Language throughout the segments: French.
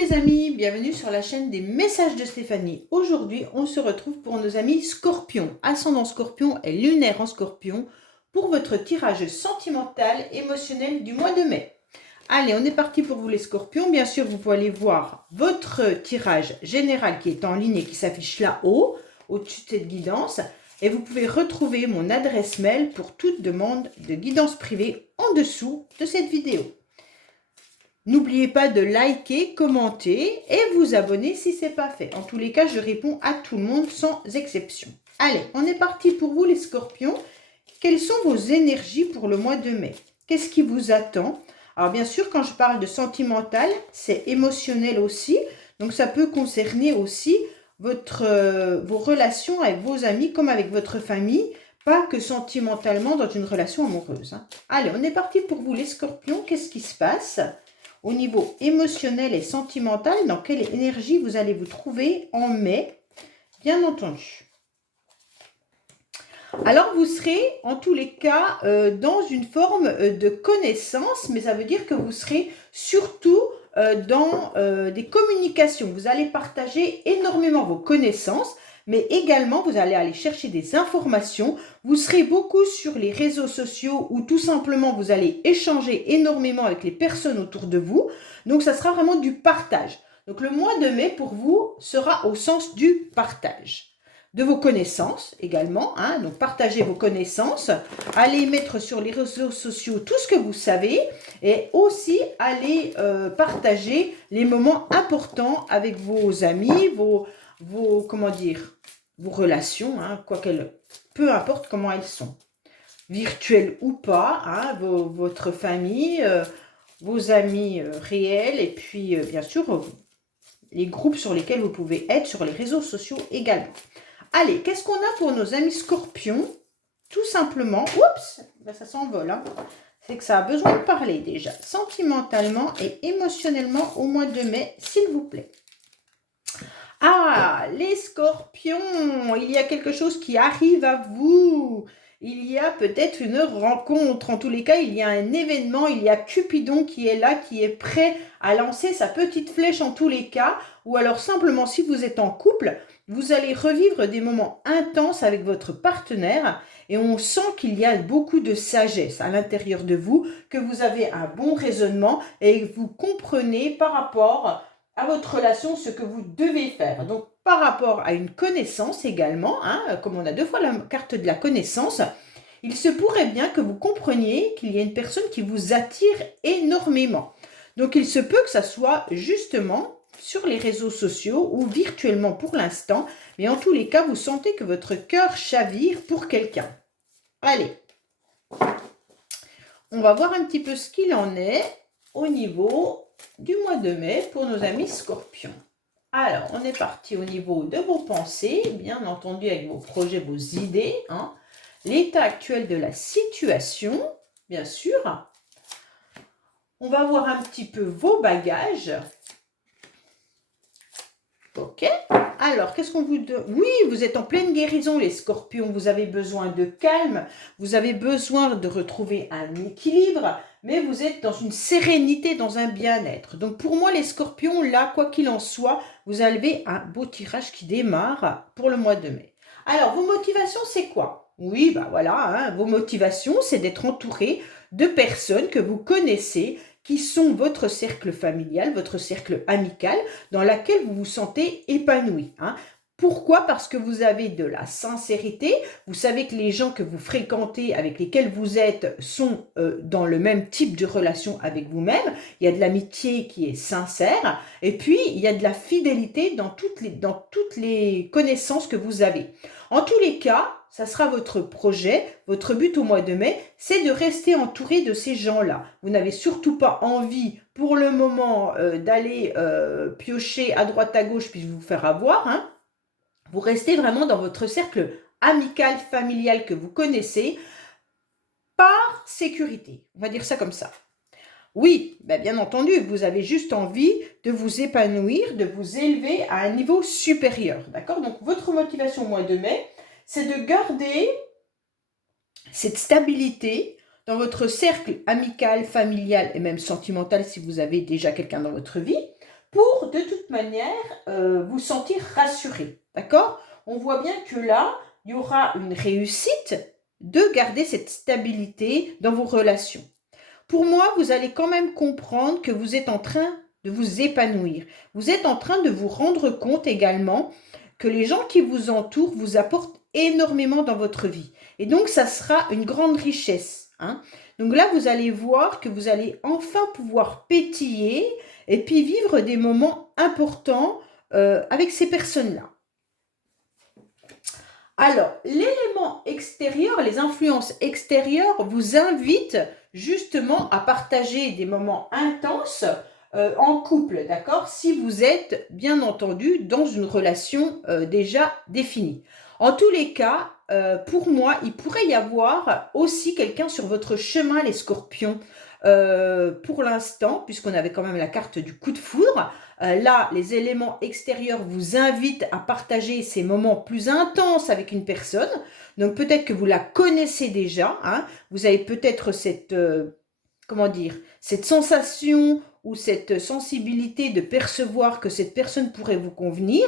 les amis, bienvenue sur la chaîne des messages de Stéphanie. Aujourd'hui, on se retrouve pour nos amis Scorpion, ascendant Scorpion et lunaire en Scorpion, pour votre tirage sentimental émotionnel du mois de mai. Allez, on est parti pour vous les Scorpions. Bien sûr, vous pouvez aller voir votre tirage général qui est en ligne et qui s'affiche là-haut, au-dessus de cette guidance. Et vous pouvez retrouver mon adresse mail pour toute demande de guidance privée en dessous de cette vidéo. N'oubliez pas de liker, commenter et vous abonner si ce n'est pas fait. En tous les cas, je réponds à tout le monde sans exception. Allez, on est parti pour vous les Scorpions. Quelles sont vos énergies pour le mois de mai? Qu'est-ce qui vous attend? Alors bien sûr, quand je parle de sentimental, c'est émotionnel aussi. Donc ça peut concerner aussi vos relations avec vos amis comme avec votre famille. Pas que sentimentalement dans une relation amoureuse. Allez, on est parti pour vous les Scorpions. Qu'est-ce qui se passe au niveau émotionnel et sentimental? Dans quelle énergie vous allez vous trouver en mai, bien entendu? Alors, vous serez en tous les cas dans une forme de connaissance, mais ça veut dire que vous serez surtout dans des communications. Vous allez partager énormément vos connaissances, mais également vous allez aller chercher des informations. Vous serez beaucoup sur les réseaux sociaux ou tout simplement vous allez échanger énormément avec les personnes autour de vous. Donc, ça sera vraiment du partage. Donc, le mois de mai pour vous sera au sens du partage. De vos connaissances également, donc partagez vos connaissances, allez mettre sur les réseaux sociaux tout ce que vous savez et aussi allez partager les moments importants avec vos amis, vos relations, peu importe comment elles sont, virtuelles ou pas, votre famille, vos amis réels et puis bien sûr les groupes sur lesquels vous pouvez être sur les réseaux sociaux également. Allez, qu'est-ce qu'on a pour nos amis Scorpions? Tout simplement, oups, ça s'envole, c'est que ça a besoin de parler déjà, sentimentalement et émotionnellement au mois de mai, s'il vous plaît. Ah, les Scorpions, il y a quelque chose qui arrive à vous. Il y a peut-être une rencontre. En tous les cas, il y a un événement. Il y a Cupidon qui est là, qui est prêt à lancer sa petite flèche en tous les cas. Ou alors simplement, si vous êtes en couple, vous allez revivre des moments intenses avec votre partenaire. Et on sent qu'il y a beaucoup de sagesse à l'intérieur de vous, que vous avez un bon raisonnement et que vous comprenez par rapport à votre relation ce que vous devez faire. Donc, par rapport à une connaissance également, comme on a deux fois la carte de la connaissance, il se pourrait bien que vous compreniez qu'il y a une personne qui vous attire énormément. Donc, il se peut que ça soit justement sur les réseaux sociaux ou virtuellement pour l'instant, mais en tous les cas, vous sentez que votre cœur chavire pour quelqu'un. Allez, on va voir un petit peu ce qu'il en est au niveau du mois de mai pour nos amis Scorpions. Alors, on est parti au niveau de vos pensées, bien entendu avec vos projets, vos idées, l'état actuel de la situation, bien sûr. On va voir un petit peu vos bagages. Ok. Alors, qu'est-ce qu'on vous donne? Oui, vous êtes en pleine guérison, les Scorpions. Vous avez besoin de calme. Vous avez besoin de retrouver un équilibre. Mais vous êtes dans une sérénité, dans un bien-être. Donc, pour moi, les Scorpions, là, quoi qu'il en soit, vous avez un beau tirage qui démarre pour le mois de mai. Alors, vos motivations, c'est quoi? Oui, voilà, vos motivations, c'est d'être entouré de personnes que vous connaissez, qui sont votre cercle familial, votre cercle amical, dans laquelle vous vous sentez épanoui. Pourquoi? Parce que vous avez de la sincérité, vous savez que les gens que vous fréquentez, avec lesquels vous êtes, sont dans le même type de relation avec vous-même, il y a de l'amitié qui est sincère, et puis il y a de la fidélité dans toutes les connaissances que vous avez. En tous les cas, ça sera votre projet, votre but au mois de mai, c'est de rester entouré de ces gens-là. Vous n'avez surtout pas envie, pour le moment, d'aller piocher à droite à gauche puis vous faire avoir. Vous restez vraiment dans votre cercle amical, familial que vous connaissez, par sécurité. On va dire ça comme ça. Oui, bien entendu, vous avez juste envie de vous épanouir, de vous élever à un niveau supérieur. D'accord? Donc, votre motivation au mois de mai, c'est de garder cette stabilité dans votre cercle amical, familial et même sentimental si vous avez déjà quelqu'un dans votre vie, pour de toute manière vous sentir rassuré. D'accord? On voit bien que là, il y aura une réussite de garder cette stabilité dans vos relations. Pour moi, vous allez quand même comprendre que vous êtes en train de vous épanouir. Vous êtes en train de vous rendre compte également que les gens qui vous entourent vous apportent énormément dans votre vie. Et donc, ça sera une grande richesse. Hein. Donc là, vous allez voir que vous allez enfin pouvoir pétiller et puis vivre des moments importants avec ces personnes-là. Alors, l'élément extérieur, les influences extérieures vous invitent justement à partager des moments intenses en couple, d'accord? Si vous êtes, bien entendu, dans une relation déjà définie. En tous les cas, pour moi, il pourrait y avoir aussi quelqu'un sur votre chemin, les scorpions, pour l'instant, puisqu'on avait quand même la carte du coup de foudre. Là, les éléments extérieurs vous invitent à partager ces moments plus intenses avec une personne. Donc peut-être que vous la connaissez déjà. Hein. Vous avez peut-être cette, comment dire, cette sensation ou cette sensibilité de percevoir que cette personne pourrait vous convenir.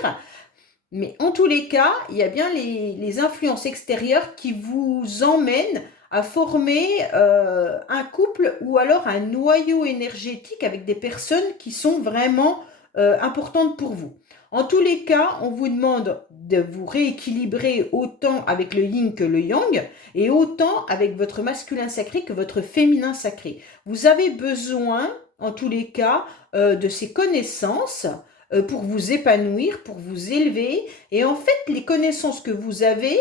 Mais en tous les cas, il y a bien les influences extérieures qui vous emmènent à former un couple ou alors un noyau énergétique avec des personnes qui sont vraiment importantes pour vous. En tous les cas, on vous demande de vous rééquilibrer autant avec le yin que le yang et autant avec votre masculin sacré que votre féminin sacré. Vous avez besoin, en tous les cas, de ces connaissances pour vous épanouir, pour vous élever. Et en fait, les connaissances que vous avez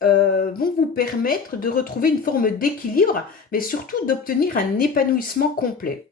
vont vous permettre de retrouver une forme d'équilibre, mais surtout d'obtenir un épanouissement complet.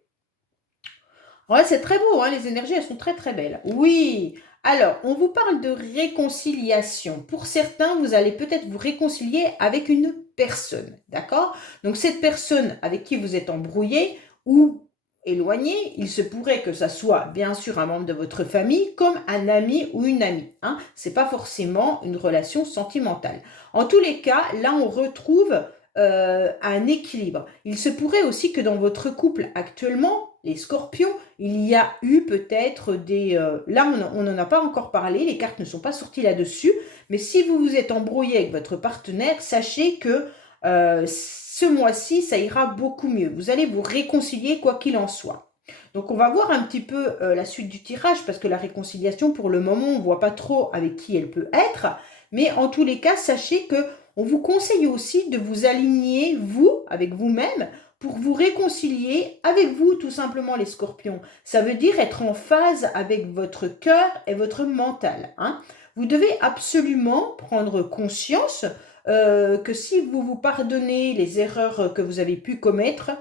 Ouais, c'est très beau, hein, les énergies, elles sont très très belles. Oui, alors, on vous parle de réconciliation. Pour certains, vous allez peut-être vous réconcilier avec une personne, d'accord? Donc, cette personne avec qui vous êtes embrouillé ou éloigné, il se pourrait que ça soit bien sûr un membre de votre famille comme un ami ou une amie. Hein? Ce n'est pas forcément une relation sentimentale. En tous les cas, là, on retrouve un équilibre. Il se pourrait aussi que dans votre couple actuellement, les scorpions, il y a eu peut-être des... là, on n'en a pas encore parlé, les cartes ne sont pas sorties là-dessus, mais si vous vous êtes embrouillé avec votre partenaire, sachez que ce mois-ci, ça ira beaucoup mieux. Vous allez vous réconcilier quoi qu'il en soit. Donc, on va voir un petit peu la suite du tirage, parce que la réconciliation, pour le moment, on ne voit pas trop avec qui elle peut être, mais en tous les cas, sachez que on vous conseille aussi de vous aligner, vous, avec vous-même, pour vous réconcilier avec vous, tout simplement, les scorpions. Ça veut dire être en phase avec votre cœur et votre mental. Hein. Vous devez absolument prendre conscience que si vous vous pardonnez les erreurs que vous avez pu commettre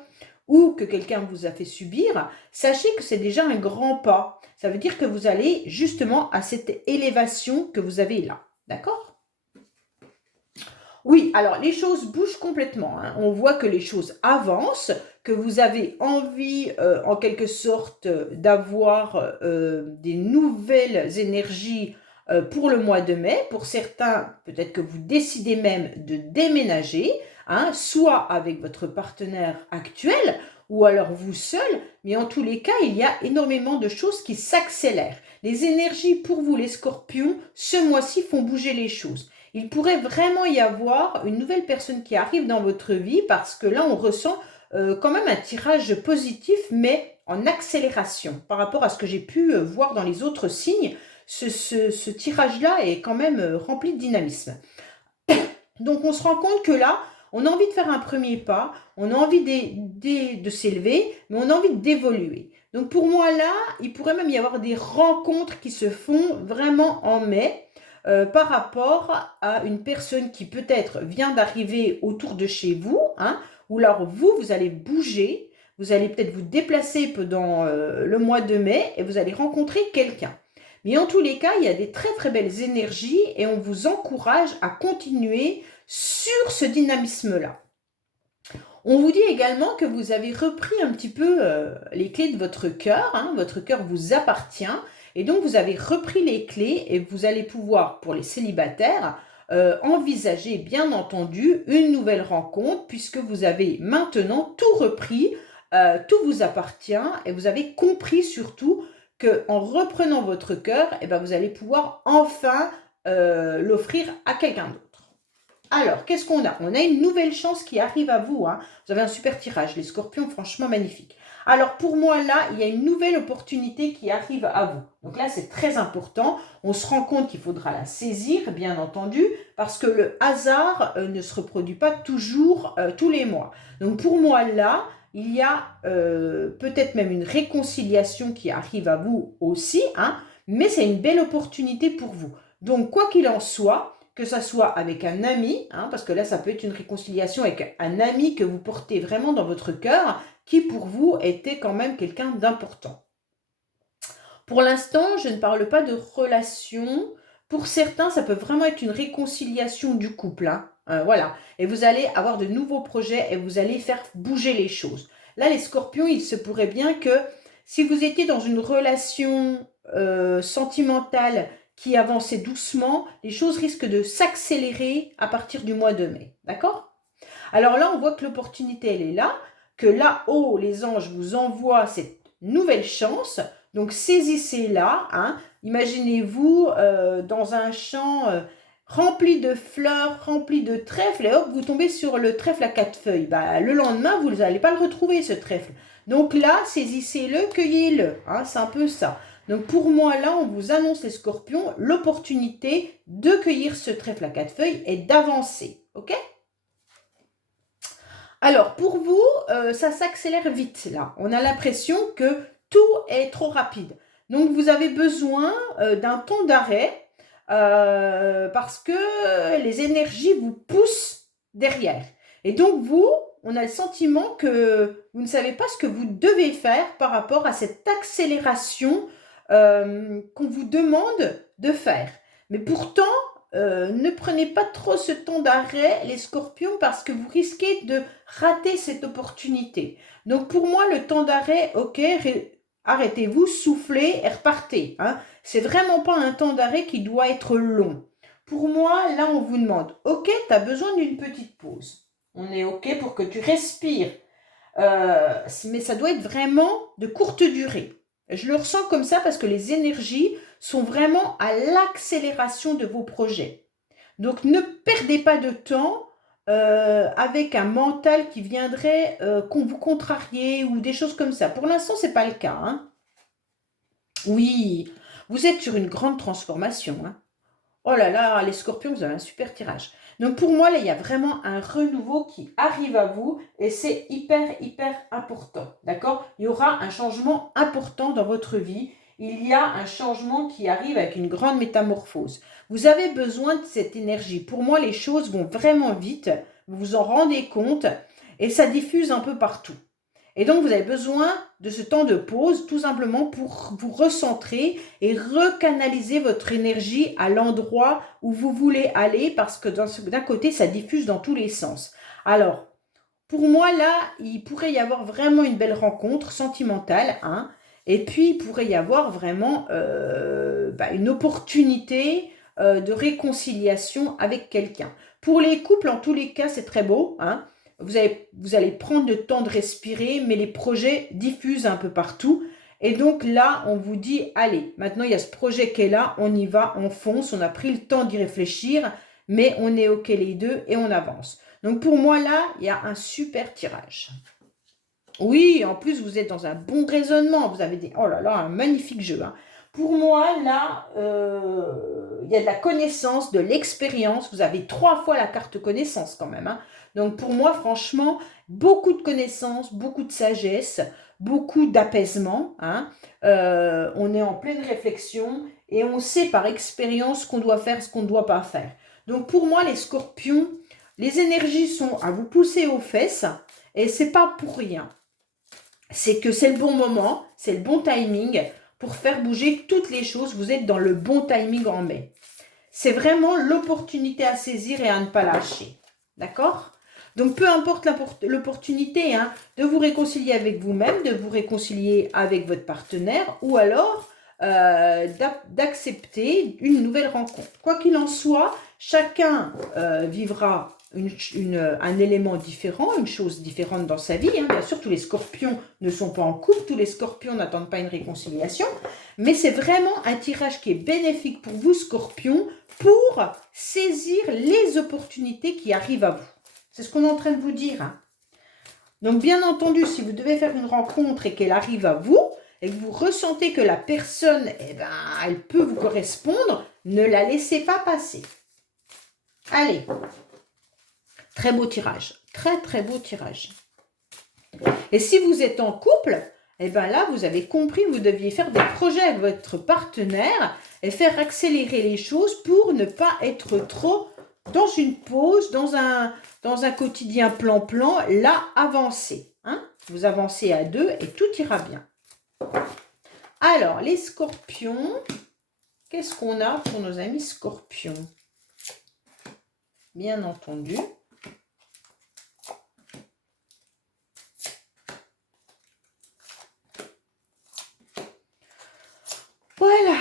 ou que quelqu'un vous a fait subir, sachez que c'est déjà un grand pas. Ça veut dire que vous allez justement à cette élévation que vous avez là. D'accord ? Oui, alors les choses bougent complètement. Hein. On voit que les choses avancent, que vous avez envie en quelque sorte d'avoir des nouvelles énergies pour le mois de mai. Pour certains, peut-être que vous décidez même de déménager, hein, soit avec votre partenaire actuel ou alors vous seul. Mais en tous les cas, il y a énormément de choses qui s'accélèrent. Les énergies pour vous, les scorpions, ce mois-ci font bouger les choses. Il pourrait vraiment y avoir une nouvelle personne qui arrive dans votre vie parce que là, on ressent quand même un tirage positif, mais en accélération par rapport à ce que j'ai pu voir dans les autres signes. Ce tirage-là est quand même rempli de dynamisme. Donc, on se rend compte que là, on a envie de faire un premier pas, on a envie de s'élever, mais on a envie d'évoluer. Donc, pour moi, là, il pourrait même y avoir des rencontres qui se font vraiment en mai. Par rapport à une personne qui peut-être vient d'arriver autour de chez vous, hein, ou alors vous allez bouger, vous allez peut-être vous déplacer pendant le mois de mai et vous allez rencontrer quelqu'un. Mais en tous les cas, il y a des très très belles énergies et on vous encourage à continuer sur ce dynamisme-là. On vous dit également que vous avez repris un petit peu les clés de votre cœur, hein, votre cœur vous appartient. Et donc, vous avez repris les clés et vous allez pouvoir, pour les célibataires, envisager, bien entendu, une nouvelle rencontre puisque vous avez maintenant tout repris, tout vous appartient et vous avez compris surtout qu'en reprenant votre cœur, eh ben, vous allez pouvoir enfin l'offrir à quelqu'un d'autre. Alors, qu'est-ce qu'on a? On a une nouvelle chance qui arrive à vous. Hein. Vous avez un super tirage, les scorpions, franchement magnifique. Alors, pour moi, là, il y a une nouvelle opportunité qui arrive à vous. Donc là, c'est très important. On se rend compte qu'il faudra la saisir, bien entendu, parce que le hasard ne se reproduit pas toujours, tous les mois. Donc, pour moi, là, il y a peut-être même une réconciliation qui arrive à vous aussi, hein, mais c'est une belle opportunité pour vous. Donc, quoi qu'il en soit, que ça soit avec un ami, hein, parce que là, ça peut être une réconciliation avec un ami que vous portez vraiment dans votre cœur, qui pour vous était quand même quelqu'un d'important. Pour l'instant, je ne parle pas de relation. Pour certains, ça peut vraiment être une réconciliation du couple. Hein. Voilà. Et vous allez avoir de nouveaux projets et vous allez faire bouger les choses. Là, les scorpions, il se pourrait bien que si vous étiez dans une relation sentimentale qui avançait doucement, les choses risquent de s'accélérer à partir du mois de mai. D'accord? Alors là, on voit que l'opportunité, elle est là, que là-haut, les anges vous envoient cette nouvelle chance. Donc, saisissez-la. Hein. Imaginez-vous dans un champ rempli de fleurs, rempli de trèfles, et hop, vous tombez sur le trèfle à 4 feuilles. Bah, le lendemain, vous n'allez pas le retrouver, ce trèfle. Donc là, saisissez-le, cueillez-le. Hein, c'est un peu ça. Donc pour moi, là, on vous annonce, les scorpions, l'opportunité de cueillir ce trèfle à 4 feuilles et d'avancer. OK? Alors, pour vous, ça s'accélère vite, là. On a l'impression que tout est trop rapide. Donc, vous avez besoin d'un temps d'arrêt parce que les énergies vous poussent derrière. Et donc, vous, on a le sentiment que vous ne savez pas ce que vous devez faire par rapport à cette accélération qu'on vous demande de faire. Mais pourtant, ne prenez pas trop ce temps d'arrêt, les scorpions, parce que vous risquez de rater cette opportunité. Donc pour moi, le temps d'arrêt, ok, arrêtez-vous, soufflez et repartez. Hein. C'est vraiment pas un temps d'arrêt qui doit être long. Pour moi, là, on vous demande, ok, tu as besoin d'une petite pause. On est ok pour que tu respires. Mais ça doit être vraiment de courte durée. Je le ressens comme ça parce que les énergies sont vraiment à l'accélération de vos projets. Donc, ne perdez pas de temps avec un mental qui viendrait vous contrarier ou des choses comme ça. Pour l'instant, ce n'est pas le cas. Hein. Oui, vous êtes sur une grande transformation. Hein. Oh là là, les scorpions, vous avez un super tirage. Donc pour moi, là, il y a vraiment un renouveau qui arrive à vous et c'est hyper, hyper important. D'accord? Il y aura un changement important dans votre vie. Il y a un changement qui arrive avec une grande métamorphose. Vous avez besoin de cette énergie. Pour moi, les choses vont vraiment vite. Vous vous en rendez compte et ça diffuse un peu partout. Et donc, vous avez besoin de ce temps de pause tout simplement pour vous recentrer et recanaliser votre énergie à l'endroit où vous voulez aller parce que d'un côté, ça diffuse dans tous les sens. Alors, pour moi, là, il pourrait y avoir vraiment une belle rencontre sentimentale, hein, et puis il pourrait y avoir vraiment une opportunité de réconciliation avec quelqu'un. Pour les couples, en tous les cas, c'est très beau, hein. Vous allez prendre le temps de respirer, mais les projets diffusent un peu partout. Et donc là, on vous dit, allez, maintenant il y a ce projet qui est là, on y va, on fonce, on a pris le temps d'y réfléchir, mais on est OK les deux et on avance. Donc pour moi là, il y a un super tirage. Oui, en plus vous êtes dans un bon raisonnement, vous avez des, oh là là, un magnifique jeu. Hein. Pour moi là, il y a de la connaissance, de l'expérience, vous avez 3 fois la carte connaissance quand même. Hein. Donc pour moi, franchement, beaucoup de connaissances, beaucoup de sagesse, beaucoup d'apaisement. Hein. On est en pleine réflexion et on sait par expérience ce qu'on doit faire, ce qu'on ne doit pas faire. Donc pour moi, les scorpions, les énergies sont à vous pousser aux fesses et c'est pas pour rien. C'est que c'est le bon moment, c'est le bon timing pour faire bouger toutes les choses. Vous êtes dans le bon timing en mai. C'est vraiment l'opportunité à saisir et à ne pas lâcher. D'accord ? Donc, peu importe l'opportunité hein, de vous réconcilier avec vous-même, de vous réconcilier avec votre partenaire ou alors d'accepter une nouvelle rencontre. Quoi qu'il en soit, chacun vivra un élément différent, une chose différente dans sa vie. Hein. Bien sûr, tous les scorpions ne sont pas en couple, tous les scorpions n'attendent pas une réconciliation, mais c'est vraiment un tirage qui est bénéfique pour vous, scorpions, pour saisir les opportunités qui arrivent à vous. C'est ce qu'on est en train de vous dire. Hein. Donc, bien entendu, si vous devez faire une rencontre et qu'elle arrive à vous, et que vous ressentez que la personne, eh ben, elle peut vous correspondre, ne la laissez pas passer. Allez. Très beau tirage, très très beau tirage. Et si vous êtes en couple, eh bien là, vous avez compris, vous deviez faire des projets avec votre partenaire et faire accélérer les choses pour ne pas être trop dans une pause, dans un quotidien plan-plan, là, avancez. Hein? Vous avancez à deux et tout ira bien. Alors, les scorpions, qu'est-ce qu'on a pour nos amis scorpions? Bien entendu. Voilà.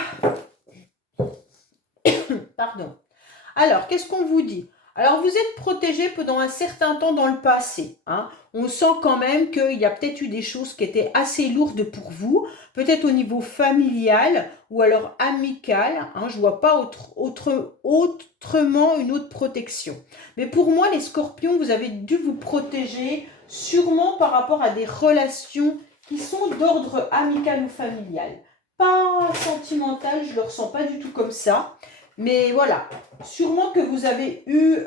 Pardon. Alors, qu'est-ce qu'on vous dit? Alors, vous êtes protégé pendant un certain temps dans le passé. Hein. On sent quand même qu'il y a peut-être eu des choses qui étaient assez lourdes pour vous, peut-être au niveau familial ou alors amical. Hein. Je ne vois pas autrement une autre protection. Mais pour moi, les scorpions, vous avez dû vous protéger sûrement par rapport à des relations qui sont d'ordre amical ou familial. Pas sentimental, je ne le ressens pas du tout comme ça. Mais voilà, sûrement que vous avez eu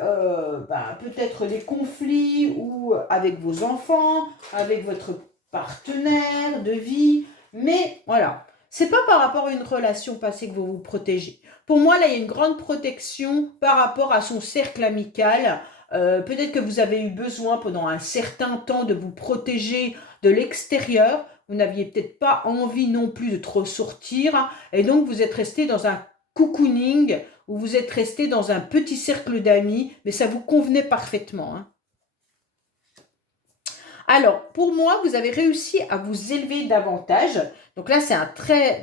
peut-être des conflits ou avec vos enfants, avec votre partenaire de vie. Mais voilà, c'est pas par rapport à une relation passée que vous vous protégez. Pour moi, là, il y a une grande protection par rapport à son cercle amical. Peut-être que vous avez eu besoin pendant un certain temps de vous protéger de l'extérieur. Vous n'aviez peut-être pas envie non plus de trop sortir. Et donc, vous êtes resté dans un cocooning où vous êtes resté dans un petit cercle d'amis, mais ça vous convenait parfaitement. Hein. Alors, pour moi, vous avez réussi à vous élever davantage. Donc là, c'est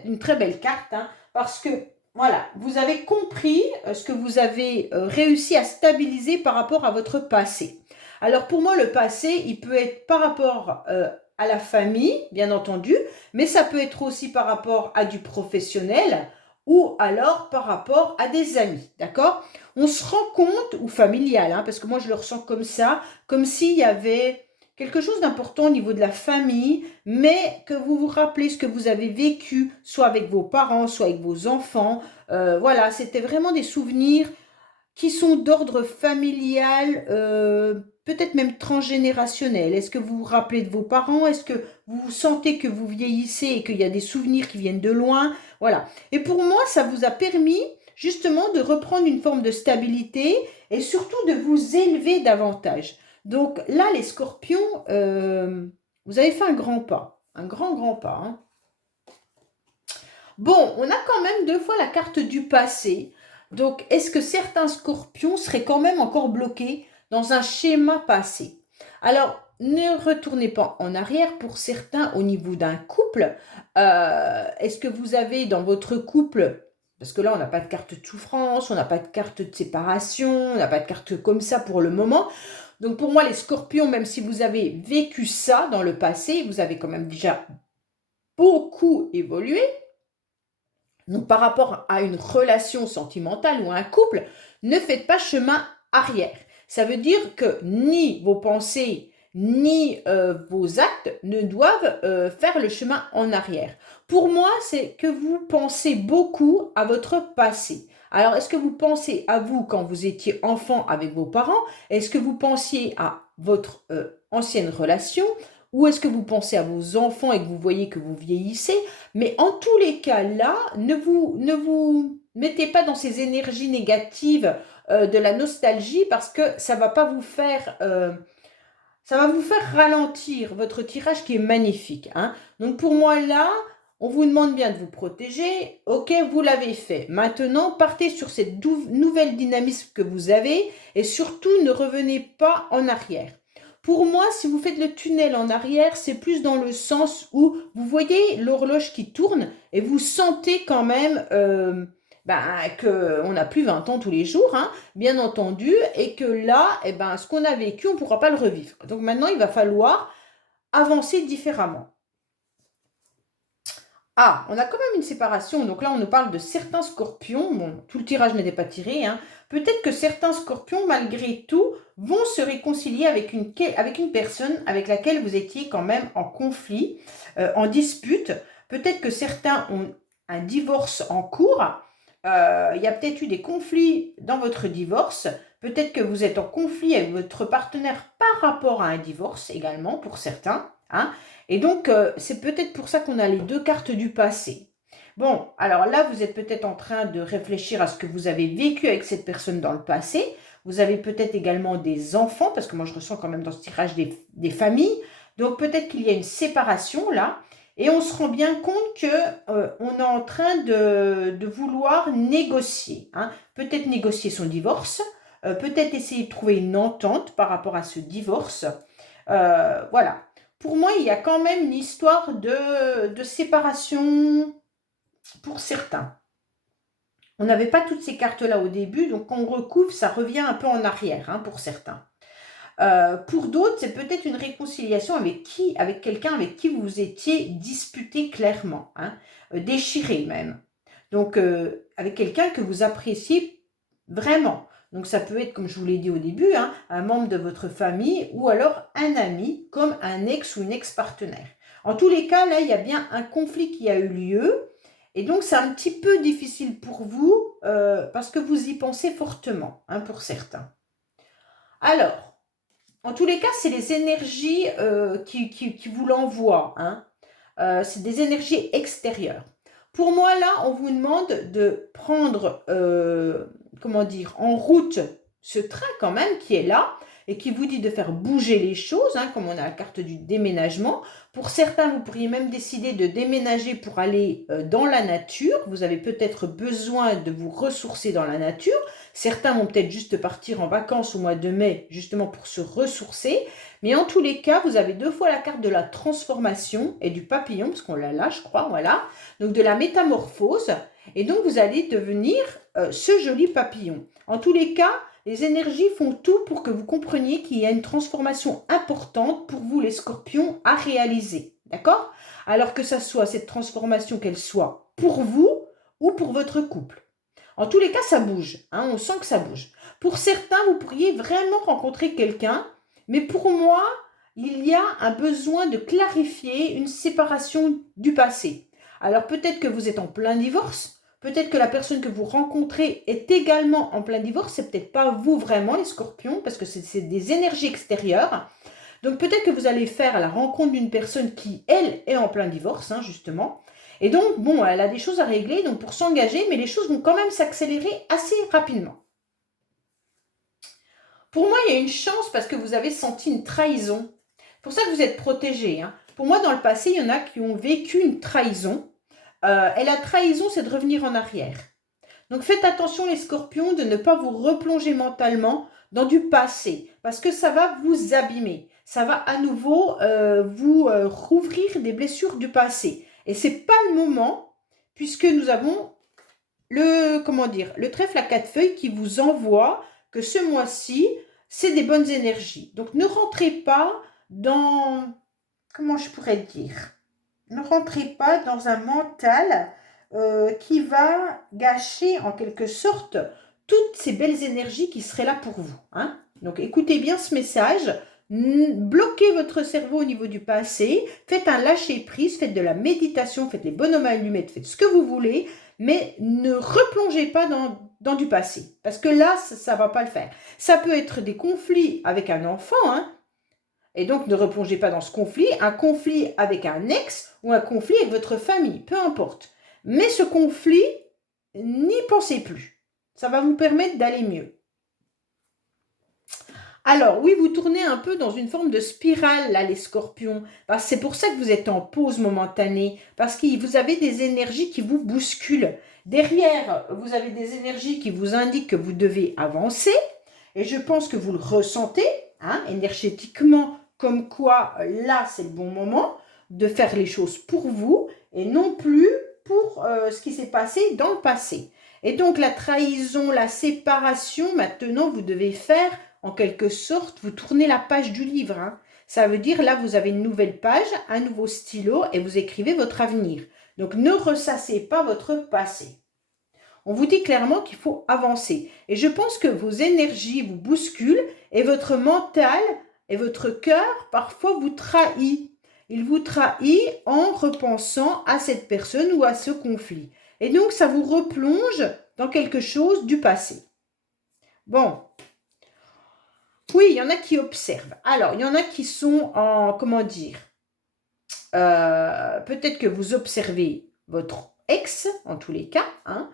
une très belle carte, hein, parce que, voilà, vous avez compris ce que vous avez réussi à stabiliser par rapport à votre passé. Alors, pour moi, le passé, il peut être par rapport à la famille, bien entendu, mais ça peut être aussi par rapport à du professionnel, ou alors par rapport à des amis, d'accord? On se rend compte, ou familial, hein, parce que moi je le ressens comme ça, comme s'il y avait quelque chose d'important au niveau de la famille, mais que vous vous rappelez ce que vous avez vécu, soit avec vos parents, soit avec vos enfants. Voilà, c'était vraiment des souvenirs qui sont d'ordre familial, peut-être même transgénérationnel. Est-ce que vous vous rappelez de vos parents? Est-ce que vous sentez que vous vieillissez et qu'il y a des souvenirs qui viennent de loin? Voilà. Et pour moi, ça vous a permis justement de reprendre une forme de stabilité et surtout de vous élever davantage. Donc là, les scorpions, vous avez fait un grand pas. Un grand pas. Hein. Bon, on a quand même deux fois la carte du passé. Donc, est-ce que certains scorpions seraient quand même encore bloqués dans un schéma passé? Alors, ne retournez pas en arrière pour certains au niveau d'un couple. Est-ce que vous avez dans votre couple, parce que là, on n'a pas de carte de souffrance, on n'a pas de carte de séparation, on n'a pas de carte comme ça pour le moment. Donc, pour moi, les scorpions, même si vous avez vécu ça dans le passé, vous avez quand même déjà beaucoup évolué. Donc, par rapport à une relation sentimentale ou à un couple, ne faites pas chemin arrière. Ça veut dire que ni vos pensées, ni vos actes ne doivent faire le chemin en arrière. Pour moi, c'est que vous pensez beaucoup à votre passé. Alors, est-ce que vous pensez à vous quand vous étiez enfant avec vos parents? Est-ce que vous pensiez à votre ancienne relation? Ou est-ce que vous pensez à vos enfants et que vous voyez que vous vieillissez? Mais en tous les cas, là, ne vous mettez pas dans ces énergies négatives de la nostalgie parce que ça va pas vous faire... ça va vous faire ralentir votre tirage qui est magnifique. Hein. Donc pour moi, là, on vous demande bien de vous protéger. Ok, vous l'avez fait. Maintenant, partez sur cette nouvelle dynamisme que vous avez et surtout ne revenez pas en arrière. Pour moi, si vous faites le tunnel en arrière, c'est plus dans le sens où vous voyez l'horloge qui tourne et vous sentez quand même qu'on n'a plus 20 ans tous les jours, hein, bien entendu, et que là, ce qu'on a vécu, on ne pourra pas le revivre. Donc maintenant, il va falloir avancer différemment. Ah, on a quand même une séparation. Donc là, on nous parle de certains scorpions. Bon, tout le tirage n'était pas tiré, hein. Peut-être que certains scorpions, malgré tout, vont se réconcilier avec une personne avec laquelle vous étiez quand même en conflit, en dispute. Peut-être que certains ont un divorce en cours. Il y a peut-être eu des conflits dans votre divorce. Peut-être que vous êtes en conflit avec votre partenaire par rapport à un divorce également, pour certains, hein. Et donc, c'est peut-être pour ça qu'on a les deux cartes du passé. Bon, alors là, vous êtes peut-être en train de réfléchir à ce que vous avez vécu avec cette personne dans le passé. Vous avez peut-être également des enfants, parce que moi, je ressens quand même dans ce tirage des familles. Donc, peut-être qu'il y a une séparation là. Et on se rend bien compte qu'on est en train de vouloir négocier, hein. Peut-être négocier son divorce, peut-être essayer de trouver une entente par rapport à ce divorce. Voilà. Pour moi, il y a quand même une histoire de séparation pour certains. On n'avait pas toutes ces cartes-là au début, donc quand on recouvre, ça revient un peu en arrière, hein, pour certains. Pour d'autres, c'est peut-être une réconciliation avec quelqu'un avec qui vous étiez disputé clairement, hein, déchiré même. Donc, avec quelqu'un que vous appréciez vraiment. Donc, ça peut être, comme je vous l'ai dit au début, hein, un membre de votre famille ou alors un ami, comme un ex ou une ex-partenaire. En tous les cas, là, il y a bien un conflit qui a eu lieu. Et donc, c'est un petit peu difficile pour vous parce que vous y pensez fortement, hein, pour certains. Alors, en tous les cas, c'est les énergies qui vous l'envoient, hein. C'est des énergies extérieures. Pour moi, là, on vous demande de prendre, comment dire, en route ce train quand même qui est là et qui vous dit de faire bouger les choses, hein, comme on a la carte du déménagement. Pour certains, vous pourriez même décider de déménager pour aller dans la nature. Vous avez peut-être besoin de vous ressourcer dans la nature. Certains vont peut-être juste partir en vacances au mois de mai, justement pour se ressourcer. Mais en tous les cas, vous avez deux fois la carte de la transformation et du papillon, parce qu'on l'a là, je crois, voilà. Donc de la métamorphose. Et donc, vous allez devenir ce joli papillon. En tous les cas, les énergies font tout pour que vous compreniez qu'il y a une transformation importante pour vous, les scorpions, à réaliser. D'accord? Alors que ça soit cette transformation, qu'elle soit pour vous ou pour votre couple. En tous les cas, ça bouge, hein, on sent que ça bouge. Pour certains, vous pourriez vraiment rencontrer quelqu'un, mais pour moi, il y a un besoin de clarifier une séparation du passé. Alors peut-être que vous êtes en plein divorce, peut-être que la personne que vous rencontrez est également en plein divorce, c'est peut-être pas vous vraiment les scorpions, parce que c'est des énergies extérieures. Donc peut-être que vous allez faire la rencontre d'une personne qui, elle, est en plein divorce, hein, justement. Et donc, bon, elle a des choses à régler, donc pour s'engager, mais les choses vont quand même s'accélérer assez rapidement. Pour moi, il y a une chance parce que vous avez senti une trahison. C'est pour ça que vous êtes protégé, hein. Pour moi, dans le passé, il y en a qui ont vécu une trahison. Et la trahison, c'est de revenir en arrière. Donc faites attention les scorpions de ne pas vous replonger mentalement dans du passé parce que ça va vous abîmer. Ça va à nouveau vous rouvrir des blessures du passé. Et ce n'est pas le moment puisque nous avons le trèfle à quatre feuilles qui vous envoie que ce mois-ci, c'est des bonnes énergies. Donc ne rentrez pas dans, comment je pourrais dire, ne rentrez pas dans un mental qui va gâcher en quelque sorte toutes ces belles énergies qui seraient là pour vous, hein. Donc écoutez bien ce message, bloquez votre cerveau au niveau du passé, faites un lâcher-prise, faites de la méditation, faites les bonhommes allumettes, faites ce que vous voulez, mais ne replongez pas dans du passé, parce que là, ça ne va pas le faire. Ça peut être des conflits avec un enfant, hein, et donc ne replongez pas dans ce conflit, un conflit avec un ex ou un conflit avec votre famille, peu importe. Mais ce conflit, n'y pensez plus. Ça va vous permettre d'aller mieux. Alors, oui, vous tournez un peu dans une forme de spirale, là, les scorpions. C'est pour ça que vous êtes en pause momentanée, parce que vous avez des énergies qui vous bousculent. Derrière, vous avez des énergies qui vous indiquent que vous devez avancer, et je pense que vous le ressentez, hein, énergétiquement, comme quoi, là, c'est le bon moment de faire les choses pour vous, et non plus pour ce qui s'est passé dans le passé. Et donc la trahison, la séparation, maintenant vous devez faire, en quelque sorte, vous tournez la page du livre. Hein. Ça veut dire, là vous avez une nouvelle page, un nouveau stylo et vous écrivez votre avenir. Donc ne ressassez pas votre passé. On vous dit clairement qu'il faut avancer. Et je pense que vos énergies vous bousculent et votre mental et votre cœur parfois vous trahit. Il vous trahit en repensant à cette personne ou à ce conflit. Et donc ça vous replonge dans quelque chose du passé. Bon. Oui, il y en a qui observent. Alors, il y en a qui sont en, comment dire, peut-être que vous observez votre ex, en tous les cas, hein,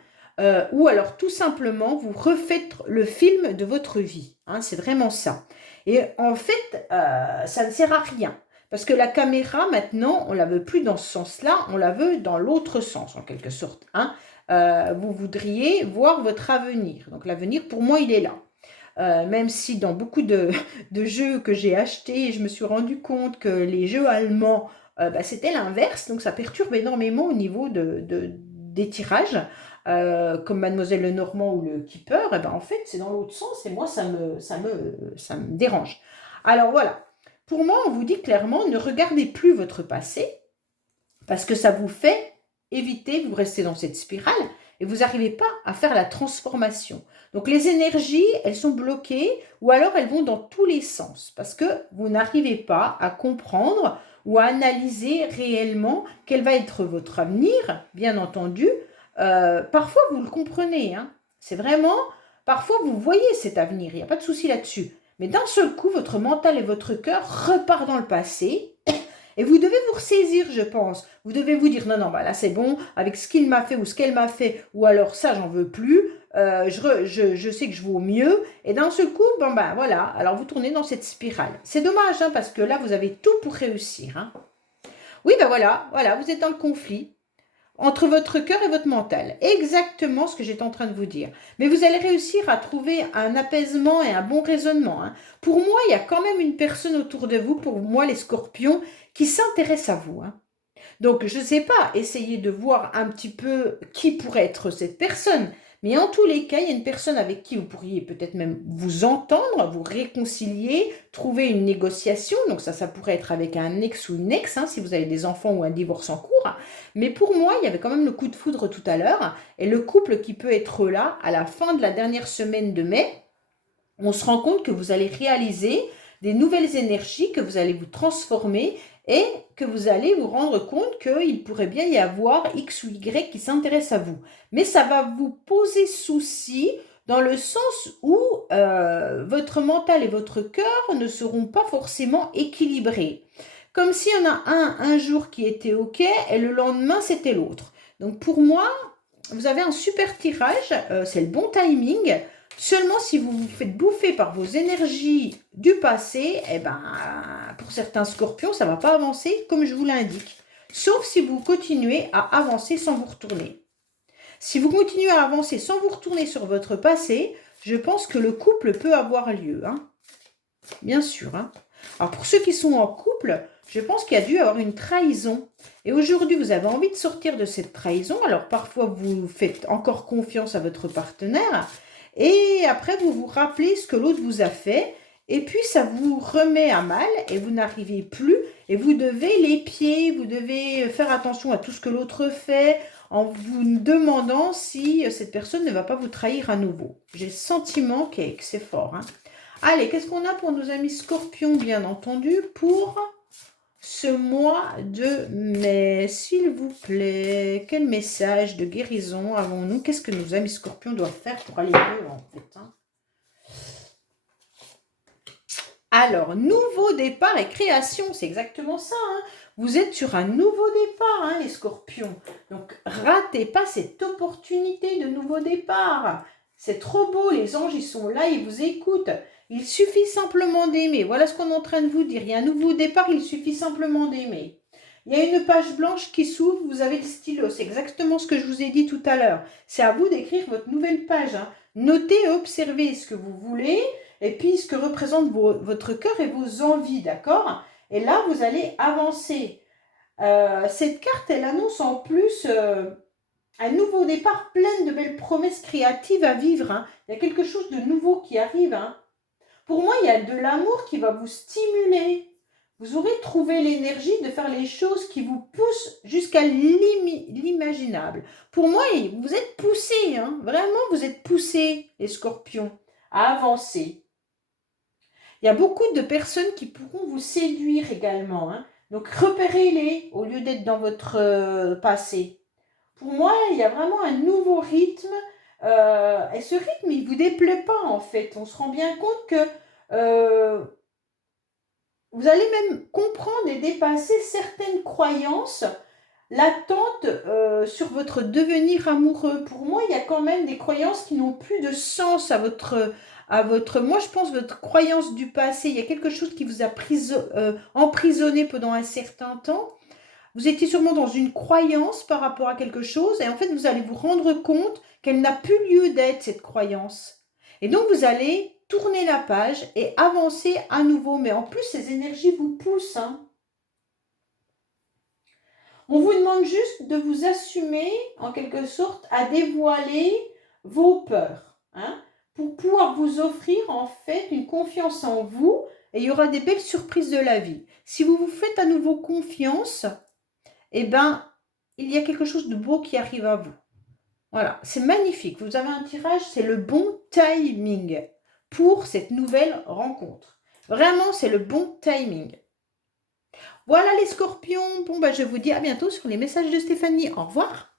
ou alors tout simplement vous refaites le film de votre vie. Hein, c'est vraiment ça. Et en fait, ça ne sert à rien. Parce que la caméra, maintenant, on ne la veut plus dans ce sens-là, on la veut dans l'autre sens, en quelque sorte. Hein. Vous voudriez voir votre avenir. Donc l'avenir, pour moi, il est là. Même si dans beaucoup de jeux que j'ai achetés, je me suis rendu compte que les jeux allemands, c'était l'inverse. Donc ça perturbe énormément au niveau des tirages. Comme Mademoiselle Lenormand ou le Keeper, et en fait, c'est dans l'autre sens et moi, ça me dérange. Alors voilà, pour moi, on vous dit clairement, ne regardez plus votre passé parce que ça vous fait éviter, vous restez dans cette spirale et vous n'arrivez pas à faire la transformation. Donc les énergies, elles sont bloquées ou alors elles vont dans tous les sens parce que vous n'arrivez pas à comprendre ou à analyser réellement quel va être votre avenir, bien entendu. Parfois, vous le comprenez. Hein. C'est vraiment, parfois, vous voyez cet avenir, il n'y a pas de souci là-dessus. Mais d'un seul coup, votre mental et votre cœur repartent dans le passé et vous devez vous ressaisir, je pense. Vous devez vous dire, non, là, c'est bon, avec ce qu'il m'a fait ou ce qu'elle m'a fait, ou alors ça, j'en veux plus. Je sais que je vaux mieux. Et d'un seul coup, voilà. Alors, vous tournez dans cette spirale. C'est dommage, hein, parce que là, vous avez tout pour réussir. Hein. Oui, voilà, vous êtes dans le conflit entre votre cœur et votre mental. Exactement ce que j'étais en train de vous dire. Mais vous allez réussir à trouver un apaisement et un bon raisonnement. Hein. Pour moi, il y a quand même une personne autour de vous, pour moi les scorpions, qui s'intéresse à vous. Hein. Donc, je ne sais pas, essayez de voir un petit peu qui pourrait être cette personne. Mais en tous les cas, il y a une personne avec qui vous pourriez peut-être même vous entendre, vous réconcilier, trouver une négociation. Donc ça pourrait être avec un ex ou une ex, hein, si vous avez des enfants ou un divorce en cours. Mais pour moi, il y avait quand même le coup de foudre tout à l'heure. Et le couple qui peut être là, à la fin de la dernière semaine de mai, on se rend compte que vous allez réaliser des nouvelles énergies, que vous allez vous transformer et que vous allez vous rendre compte qu'il pourrait bien y avoir X ou Y qui s'intéresse à vous. Mais ça va vous poser souci dans le sens où votre mental et votre cœur ne seront pas forcément équilibrés. Comme s'il y en a un jour qui était OK et le lendemain c'était l'autre. Donc pour moi, vous avez un super tirage, c'est le bon timing. Seulement, si vous vous faites bouffer par vos énergies du passé, pour certains scorpions, ça ne va pas avancer comme je vous l'indique. Sauf si vous continuez à avancer sans vous retourner. Si vous continuez à avancer sans vous retourner sur votre passé, je pense que le couple peut avoir lieu. Hein. Bien sûr. Hein. Alors, pour ceux qui sont en couple, je pense qu'il y a dû avoir une trahison. Et aujourd'hui, vous avez envie de sortir de cette trahison. Alors, parfois, vous faites encore confiance à votre partenaire. Et après, vous vous rappelez ce que l'autre vous a fait. Et puis, ça vous remet à mal et vous n'arrivez plus. Et vous devez l'épier, vous devez faire attention à tout ce que l'autre fait en vous demandant si cette personne ne va pas vous trahir à nouveau. J'ai le sentiment que c'est fort. Hein. Allez, qu'est-ce qu'on a pour nos amis scorpions, bien entendu, pour ce mois de mai, s'il vous plaît? Quel message de guérison avons-nous? Qu'est-ce que nos amis scorpions doivent faire pour aller mieux, en fait? Hein? Alors, nouveau départ et création, c'est exactement ça. Hein? Vous êtes sur un nouveau départ, hein, les scorpions. Donc, ratez pas cette opportunité de nouveau départ. C'est trop beau, les anges, ils sont là, ils vous écoutent. Il suffit simplement d'aimer. Voilà ce qu'on est en train de vous dire. Il y a un nouveau départ, il suffit simplement d'aimer. Il y a une page blanche qui s'ouvre, vous avez le stylo. C'est exactement ce que je vous ai dit tout à l'heure. C'est à vous d'écrire votre nouvelle page. Hein. Notez et observez ce que vous voulez et puis ce que représente votre cœur et vos envies, d'accord? Et là, vous allez avancer. Cette carte, elle annonce en plus un nouveau départ plein de belles promesses créatives à vivre. Hein. Il y a quelque chose de nouveau qui arrive. Hein. Pour moi, il y a de l'amour qui va vous stimuler. Vous aurez trouvé l'énergie de faire les choses qui vous poussent jusqu'à l'imaginable. Pour moi, vous êtes poussés, hein. Vraiment, vous êtes poussés, les scorpions, à avancer. Il y a beaucoup de personnes qui pourront vous séduire également. Hein. Donc, repérez-les au lieu d'être dans votre passé. Pour moi, il y a vraiment un nouveau rythme. Et ce rythme, il ne vous déplaît pas, en fait. On se rend bien compte que vous allez même comprendre et dépasser certaines croyances latentes sur votre devenir amoureux. Pour moi, il y a quand même des croyances qui n'ont plus de sens moi, je pense, votre croyance du passé. Il y a quelque chose qui vous a emprisonné pendant un certain temps. Vous étiez sûrement dans une croyance par rapport à quelque chose et en fait, vous allez vous rendre compte qu'elle n'a plus lieu d'être, cette croyance. Et donc, vous allez tourner la page et avancer à nouveau. Mais en plus, ces énergies vous poussent. Hein. On vous demande juste de vous assumer, en quelque sorte, à dévoiler vos peurs. Hein, pour pouvoir vous offrir, en fait, une confiance en vous et il y aura des belles surprises de la vie. Si vous vous faites à nouveau confiance, eh bien, il y a quelque chose de beau qui arrive à vous. Voilà, c'est magnifique. Vous avez un tirage, c'est le bon timing pour cette nouvelle rencontre. Vraiment, c'est le bon timing. Voilà les scorpions. Bon, bah, je vous dis à bientôt sur les messages de Stéphanie. Au revoir.